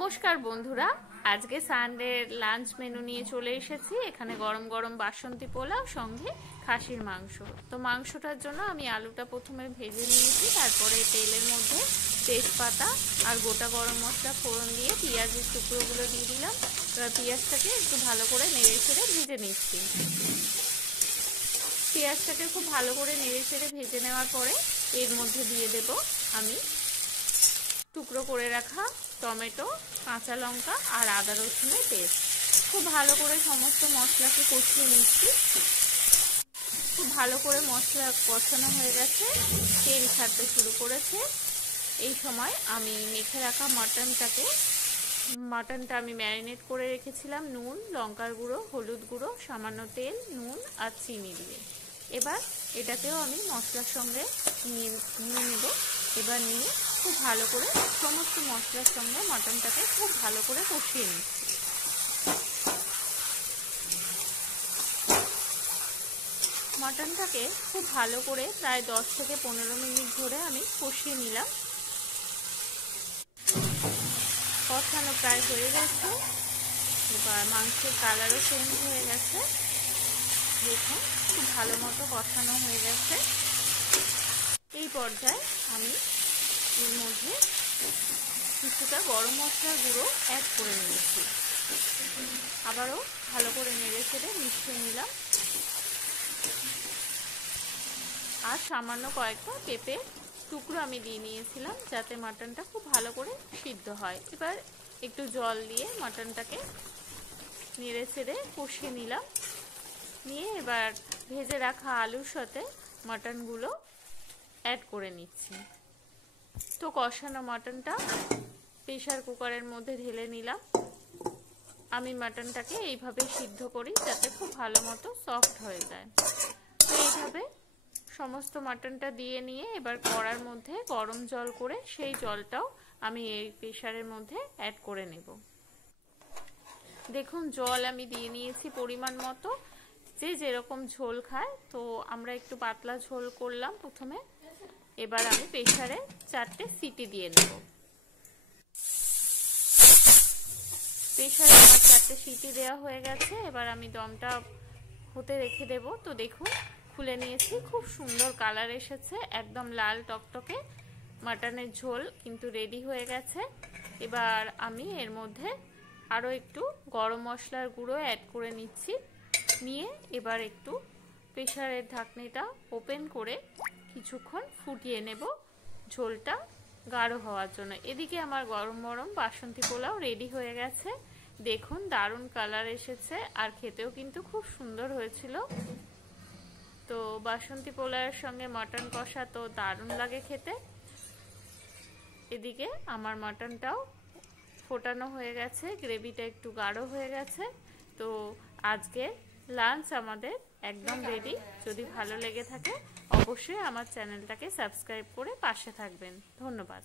নমস্কার বন্ধুরা, আজকে সানডের লাঞ্চ মেনু নিয়ে চলে এসেছি। এখানে গরম গরম বাসন্তী পোলাও সঙ্গে খাসির মাংস। তো মাংসটার জন্য আমি আলুটা প্রথমে ভেজে নিয়েছি, তারপরে তেলের মধ্যে তেজপাতা আর গোটা গরম মশলা ফোড়ন দিয়ে পেঁয়াজের টুকরোগুলো দিয়ে দিলাম। এবার পেঁয়াজটাকে একটু ভালো করে নেড়ে ছেড়ে ভেজে নিচ্ছি। পেঁয়াজটাকে খুব ভালো করে নেড়ে ছেড়ে ভেজে নেওয়ার পরে এর মধ্যে দিয়ে দেব আমি টুকরো করে রাখা টমেটো, কাঁচা লঙ্কা আর আদা রসুনের পেস্ট। খুব ভালো করে সমস্ত মশলাকে কষিয়ে নিচ্ছি। খুব ভালো করে মশলা কষানো হয়ে গেছে, তেল ছাড়তে শুরু করেছে। এই সময় আমি মেখে রাখা মাটনটা আমি ম্যারিনেট করে রেখেছিলাম নুন, লঙ্কার গুঁড়ো, হলুদ গুঁড়ো, সামান্য তেল, নুন আর চিনি দিয়ে। এবার এটাকেও আমি মশলার সঙ্গে নিয়ে নেব। এবার নিয়ে খুব ভালো করে সমস্ত মশলার সঙ্গে মাটনটাকে খুব ভালো করে কষিয়ে নিচ্ছি। মাটনটাকে খুব ভালো করে প্রায় 10 থেকে 15 মিনিট ধরে আমি কষিয়ে নিলাম। কষানো প্রায় হয়ে গেছে। এবার মাংসের কালারও চেঞ্জ হয়ে গেছে। দেখুন, খুব ভালো মতো কষানো হয়ে গেছে। এই পর্যায়ে আমি এর মধ্যে কিছুটা গরম মশলার গুঁড়ো অ্যাড করে নিয়েছি। আবারও ভালো করে নেড়ে চেড়ে মিশিয়ে নিলাম। আর সামান্য কয়েকটা পেঁপের টুকরো আমি দিয়ে নিয়েছিলাম, যাতে মাটনটা খুব ভালো করে সিদ্ধ হয়। এবার একটু জল দিয়ে মাটনটাকে নেড়ে চেড়ে কষিয়ে নিলাম। নিয়ে এবার ভেজে রাখা আলুর সাথে মাটনগুলো অ্যাড করে নিচ্ছি। তো কষানো মাটনটা প্রেসার কুকারের মধ্যে ঢেলে নিলাম। আমি মাটনটাকে এইভাবে সিদ্ধ করি যাতে খুব ভালো মতো সফট হয়ে যায়। তো এইভাবে সমস্ত মাটনটা দিয়ে নিয়ে এবার কড়ার মধ্যে গরম জল করে সেই জলটাও আমি এই প্রেসারের মধ্যে অ্যাড করে নেব। দেখুন, জল আমি দিয়ে নিয়েছি পরিমাণ মতো, যে যেরকম ঝোল খায়। তো আমরা একটু পাতলা ঝোল করলাম প্রথমে। এবার আমি প্রেসারে 4টে সিটি দিয়ে নেব। প্রেসারে আমার 4টে সিটি দেওয়া হয়ে গেছে। এবার আমি দমটা হতে রেখে দেব। তো দেখুন, খুলে নিয়েছি, খুব সুন্দর কালার এসেছে, একদম লাল টকটকে মাটনের ঝোল কিন্তু রেডি হয়ে গেছে। এবার আমি এর মধ্যে আরও একটু গরম মশলার গুঁড়ো অ্যাড করে নিচ্ছি। নিয়ে এবার একটু প্রেসারের ঢাকনিটা ওপেন করে কিছুক্ষণ ফুটিয়ে নেব ঝোলটা গাঢ় হওয়ার জন্য। এদিকে আমার গরম গরম বাসন্তী পোলাও রেডি হয়ে গেছে। দেখুন, দারুণ কালার এসেছে আর খেতেও কিন্তু খুব সুন্দর হয়েছিল। তো বাসন্তী পোলাওয়ের সঙ্গে মাটন কষা তো দারুণ লাগে খেতে। এদিকে আমার মাটনটাও ফোটানো হয়ে গেছে, গ্রেভিটা একটু গাঢ় হয়ে গেছে। তো আজকে লাঞ্চ আমাদের একদম রেডি। যদি ভালো লেগে থাকে অবশ্যই আমার চ্যানেলটাকে সাবস্ক্রাইব করে পাশে থাকবেন। ধন্যবাদ।